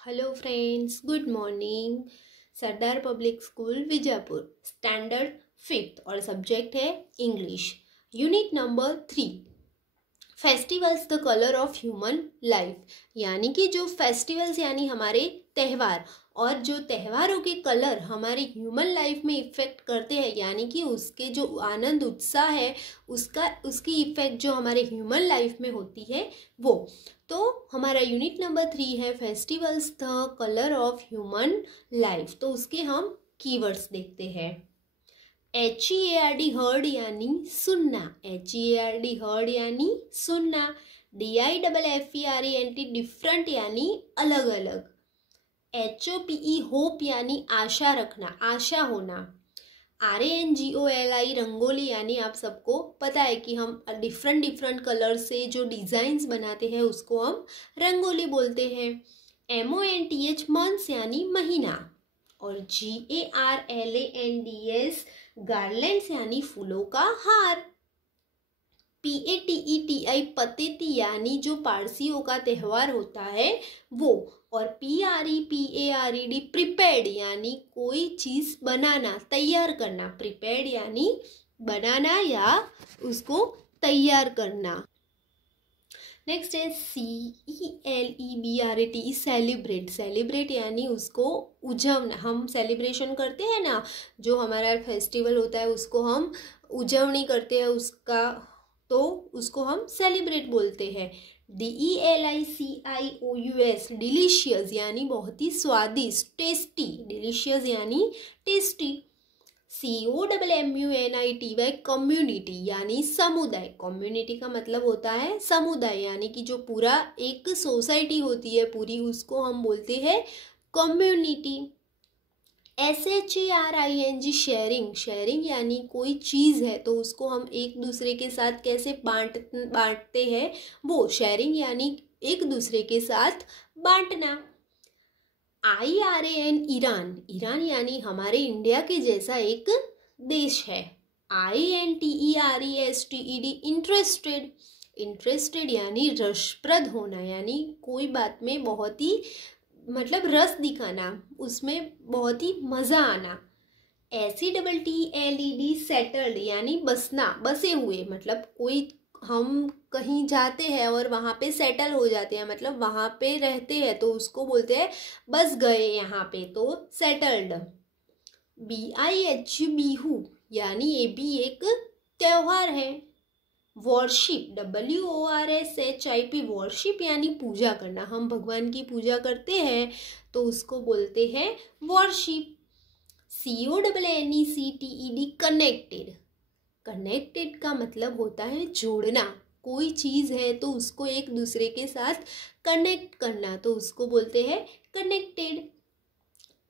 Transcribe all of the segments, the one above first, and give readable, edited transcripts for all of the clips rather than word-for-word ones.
Hello friends, good morning. Sardar public school Vijapur, standard fifth और subject है English. Unit number 3, festivals the colour of human life. यानी कि जो festivals यानी हमारे त्यौहार, और जो त्योहारों के कलर हमारे ह्यूमन लाइफ में इफ़ेक्ट करते हैं, यानी कि उसके जो आनंद उत्साह है उसकी इफ़ेक्ट जो हमारे ह्यूमन लाइफ में होती है वो। तो हमारा यूनिट नंबर 3 है festivals the colour of human life. तो उसके हम कीवर्ड्स देखते हैं। HEARD हर्ड यानी सुनना, HEARD हर्ड यानी सुनना। DIFFERENT डिफरेंट यानी अलग अलग। HOPE होप यानी आशा रखना, आशा होना। RANGOLI रंगोली यानी आप सबको पता है कि हम डिफरेंट कलर से जो डिज़ाइंस बनाते हैं उसको हम रंगोली बोलते हैं। MONTH मंथ्स यानी महीना। और GARLANDS गार्लैंड्स यानी फूलों का हार। PATETI पतेती यानी जो पारसियों का त्यौहार होता है वो। और PREPARED प्रिपेयर्ड यानी कोई चीज़ बनाना, तैयार करना। प्रिपेयर्ड यानी बनाना या उसको तैयार करना। नेक्स्ट है CELEBRAT सेलिब्रेट। सेलिब्रेट यानी उसको उजवना, हम सेलिब्रेशन करते हैं ना, जो हमारा फेस्टिवल होता है उसको हम उजवनी करते हैं उसका, तो उसको हम सेलिब्रेट बोलते हैं। DELICIOUS डिलीशियस यानी बहुत ही स्वादिष्ट, टेस्टी। डिलीशियस यानी टेस्टी। COMMUNITY कम्युनिटी यानी समुदाय। कम्युनिटी का मतलब होता है समुदाय, यानी कि जो पूरा एक सोसाइटी होती है पूरी, उसको हम बोलते हैं कम्युनिटी। SHARING sharing. शेयरिंग यानी कोई चीज़ है तो उसको हम एक दूसरे के साथ कैसे बांटते हैं वो। शेयरिंग यानी एक दूसरे के साथ बांटना। IRAN Iran. ईरान यानी हमारे इंडिया के जैसा एक देश है। INTERESTED interested. इंटरेस्टेड यानी रसप्रद होना, यानी कोई बात में बहुत ही मतलब रस दिखाना, उसमें बहुत ही मज़ा आना। SETTLED सेटल्ड यानी बसना, बसे हुए। मतलब कोई हम कहीं जाते हैं और वहाँ पे सेटल हो जाते हैं, मतलब वहाँ पे रहते हैं, तो उसको बोलते हैं बस गए यहाँ पे, तो सेटल्ड। BIH बिहू यानी ये भी एक त्योहार है। वर्शिप, WORSHIP वर्शिप यानी पूजा करना, हम भगवान की पूजा करते हैं तो उसको बोलते हैं वर्शिप। CONNECTED connected. कनेक्टेड का मतलब होता है जोड़ना, कोई चीज़ है तो उसको एक दूसरे के साथ कनेक्ट करना, तो उसको बोलते हैं कनेक्टेड।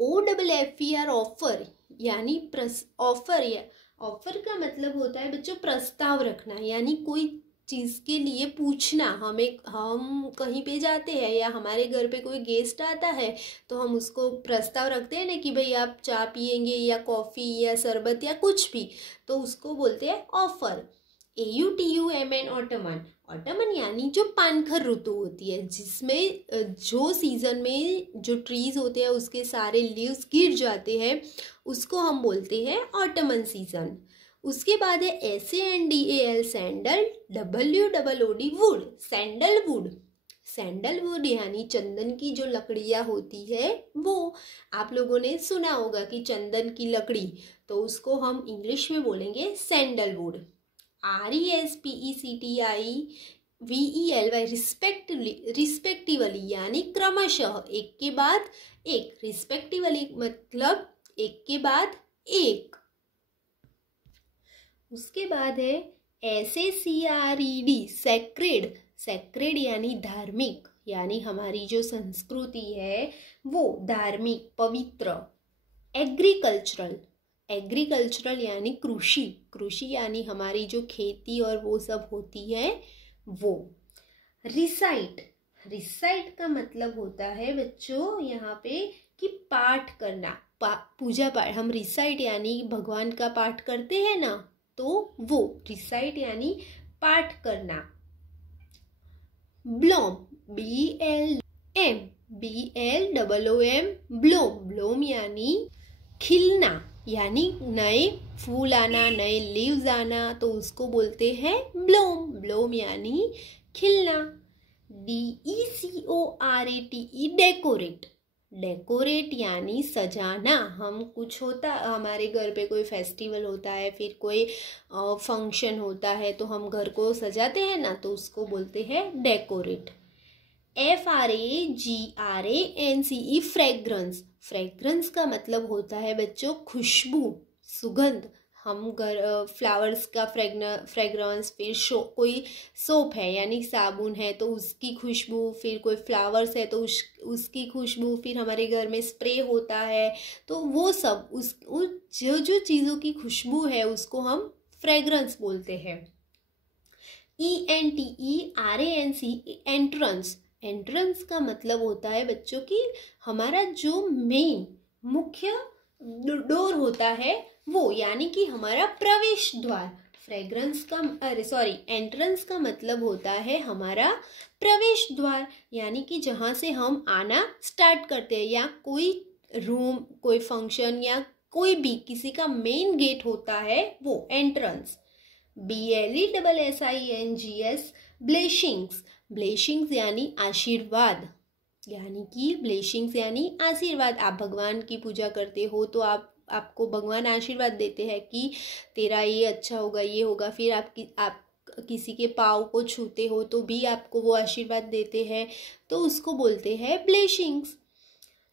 OFFER ऑफर यानी ऑफर, या ऑफर का मतलब होता है बच्चों प्रस्ताव रखना, यानी कोई चीज़ के लिए पूछना। हम कहीं पे जाते हैं या हमारे घर पे कोई गेस्ट आता है तो हम उसको प्रस्ताव रखते हैं ना कि भाई आप चाय पियेंगे या कॉफ़ी या शरबत या कुछ भी, तो उसको बोलते हैं ऑफर। AUTUMN ottoman. ऑटमन यानी जो पानखर ऋतु होती है, जिसमें जो सीज़न में जो ट्रीज होते हैं उसके सारे लीव्स गिर जाते हैं, उसको हम बोलते हैं ऑटमन सीजन। उसके बाद है SANDAL sandal, WOOD would, sandalwood. Sandalwood यानी चंदन की जो लकड़ियाँ होती है वो। आप लोगों ने सुना होगा कि चंदन की लकड़ी, तो उसको हम इंग्लिश में बोलेंगे सैंडलवुड। RESPECTIVELY रिस्पेक्टिवली यानी क्रमशः, एक के बाद एक। रिस्पेक्टिवली मतलब एक के बाद एक। उसके बाद है SACRED सेक्रेड। सेक्रेड यानी धार्मिक, यानी हमारी जो संस्कृति है वो धार्मिक, पवित्र। एग्रीकल्चरल। एग्रीकल्चरल यानी कृषि। कृषि यानी हमारी जो खेती और वो सब होती है वो। रिसाइट। रिसाइट का मतलब होता है बच्चों यहाँ पे कि पाठ करना, पूजा पाठ। हम रिसाइट यानी भगवान का पाठ करते हैं ना, तो वो रिसाइट यानी पाठ करना। ब्लॉम, BLM BLOOM, ब्लोम। ब्लोम यानी खिलना, यानी नए फूल आना, नए लीव्स आना, तो उसको बोलते हैं ब्लोम। ब्लोम यानी खिलना। DECORATE, decorate. डेकोरेट यानी सजाना। हम कुछ होता, हमारे घर पे कोई फेस्टिवल होता है, फिर कोई फंक्शन होता है, तो हम घर को सजाते हैं ना, तो उसको बोलते हैं डेकोरेट। FRAGRANCE, fragrance. फ्रेग्रेंस का मतलब होता है बच्चों खुशबू, सुगंध। हम घर फ्लावर्स का फ्रेग्रेंस, फिर कोई सोप है यानी साबुन है तो उसकी खुशबू, फिर कोई फ्लावर्स है तो उसकी खुशबू, फिर हमारे घर में स्प्रे होता है, तो वो सब जो चीज़ों की खुशबू है उसको हम फ्रेग्रेंस बोलते हैं। ENTERANCE, entrance. एंट्रेंस का मतलब होता है बच्चों की हमारा जो मेन मुख्य डोर होता है वो, यानी कि हमारा प्रवेश द्वार। एंट्रेंस का मतलब होता है हमारा प्रवेश द्वार, यानी कि जहाँ से हम आना स्टार्ट करते हैं, या कोई रूम, कोई फंक्शन या कोई भी किसी का मेन गेट होता है वो एंट्रेंस। BLESSINGS, blessings. ब्लेसिंग्स यानी आशीर्वाद, यानी कि ब्लेसिंग्स यानी आशीर्वाद। आप भगवान की पूजा करते हो तो आपको भगवान आशीर्वाद देते हैं कि तेरा ये अच्छा होगा, ये होगा। फिर आप किसी के पाँव को छूते हो तो भी आपको वो आशीर्वाद देते हैं, तो उसको बोलते हैं ब्लेसिंग्स।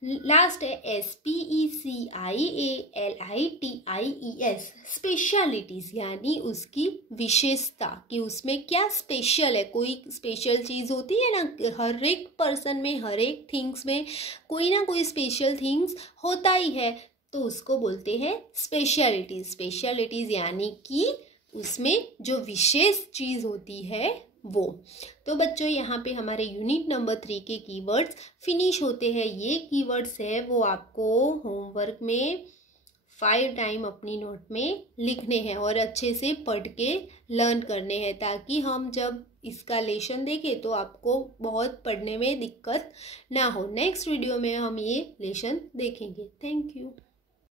लास्ट है SPECIALITIES, स्पेशलिटीज, यानी उसकी विशेषता, कि उसमें क्या स्पेशल है। कोई स्पेशल चीज़ होती है ना, हर एक पर्सन में, हर एक थिंग्स में कोई ना कोई स्पेशल थिंग्स होता ही है, तो उसको बोलते हैं स्पेशलिटीज। स्पेशलिटीज यानी कि उसमें जो विशेष चीज़ होती है वो। तो बच्चों यहाँ पे हमारे यूनिट नंबर 3 के कीवर्ड्स फिनिश होते हैं। ये कीवर्ड्स है वो आपको होमवर्क में 5 टाइम अपनी नोट में लिखने हैं और अच्छे से पढ़ के लर्न करने हैं, ताकि हम जब इसका लेसन देखें तो आपको बहुत पढ़ने में दिक्कत ना हो। नेक्स्ट वीडियो में हम ये लेसन देखेंगे। Thank you.